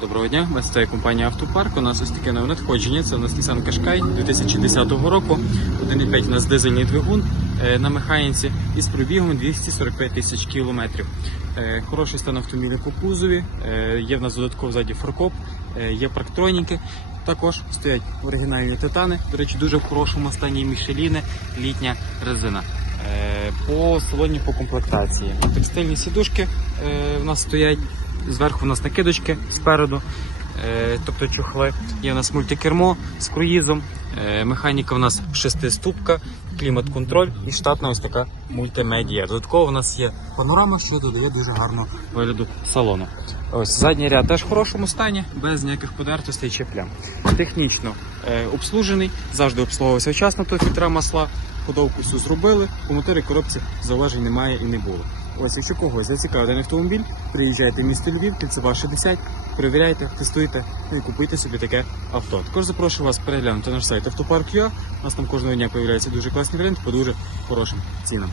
Доброго дня, вас це компанія Автопарк. У нас ось таке нове надходження. Це у нас Nissan Qashqai 2010 року. 1,5 у нас дизельний двигун е, на механіці із пробігом 245 тисяч кілометрів. Е, Хороший стан автомобіля по кузові. е, Є в нас додатково ззаді форкоп, є парктроніки. Також стоять оригінальні титани. До речі, дуже в хорошому стані мішеліни, літня резина. По салоні по комплектації. Текстильні сідушки в нас стоять. Зверху у нас накидочки спереду, е, тобто чохли. Є у нас мультикермо з круїзом, е, механіка у нас шестиступка, клімат-контроль і штатна ось така мультимедія. Додатково у нас є панорама, що додає дуже гарного вигляду салону. Ось задній ряд теж в хорошому стані, без ніяких подертостей чи плям. Технічно е, обслужений, завжди обслуговувався вчасно, то фільтра масла, ходовку всю зробили, по моторі коробці зауважень немає і не було. Ось, якщо когось зацікавив даний автомобіль, приїжджайте в місто Львів, кільцева 60, перевіряйте, тестуйте і купуйте собі таке авто. Також запрошую вас переглянути наш сайт Автопарк.ua. У нас там кожного дня з'являється дуже класні варіанти по дуже хорошим цінам.